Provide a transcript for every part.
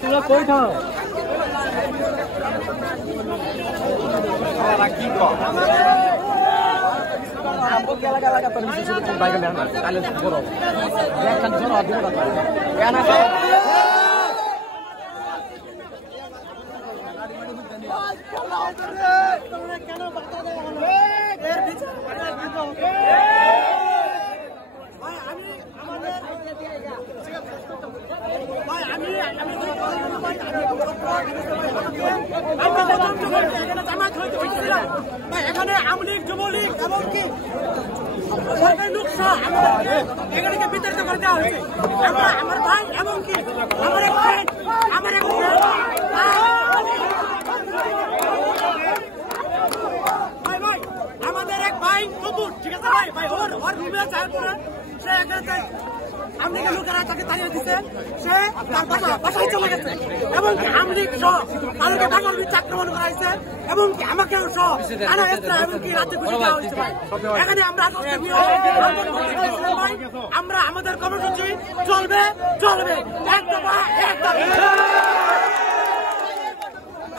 তোরা কই থাও কি কর আমগো কেলা কেলা তোর মিশে বাইরে না কালে বড় একখান ধরো আদিন কথা এনা কেন বাতা দেয় এর বিচার ভাই আমি আমাদের ভাই আমি এখানে আমলিগ যুবলীগ এমনকি সরকারি লোকসভা এখানে বিতাড়িত করে দেওয়া হয়েছে। আমার ভাই এমনকি আমার এক ফ্রেন্ড ভাই ভাই আমাদের এক ভাই নতুন ঠিক আছে ভাই ভাই ওর রুমে যায় পরে সে এখানে আমলিগের লোকেরা তাকে তাড়িয়ে দিচ্ছে, সে তার বাসায় চলে গেছে এবং আমলিগ সহ তাদেরকে বাঙাল আক্রমণ করা হয়েছে এবং আমাকেও সহ আনা এসরা এবং কি রাজ্যে ঘুরে দেওয়া হয়েছে। এখানে আমরা আমাদের কর্মসূচি চলবে চলবে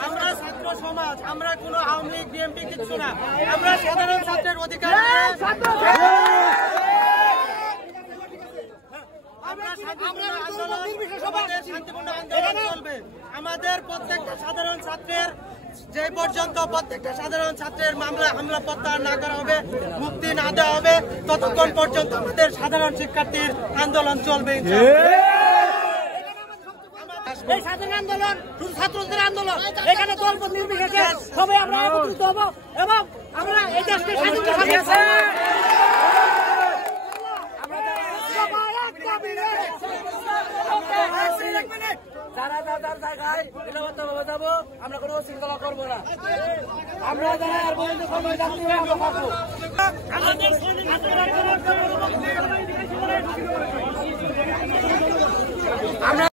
আমরা ছাত্র সমাজ, আমরা কোন আওয়ামী লীগ বিএনপি কিছু না, আমরা সাধারণ ছাত্রের অধিকার শান্তিপূর্ণ আন্দোলন চলবে। আমাদের প্রত্যেকটা সাধারণ ছাত্রের যে পর্যন্ত প্রত্যেকটা সাধারণ ছাত্রের মামলা হামলা প্রত্যাহার না করা হবে, মুক্তি না দেওয়া হবে, ততক্ষণ পর্যন্ত আমাদের সাধারণ শিক্ষার্থীর আন্দোলন চলবে। এই সাধারণ আন্দোলন শুধু ছাত্রদের আন্দোলন, এখানে দলপথ নির্বিশেষে সবাই আমরা একত্রিত হব এবং আমরা এই দেশকে স্বাধীন যারা যার জায়গায় নিরাপত্তাভাবে যাবো, আমরা কোনো শৃঙ্খলা করবো না। আমরা যারা আর পর্যন্ত সময় থাকবো আমরা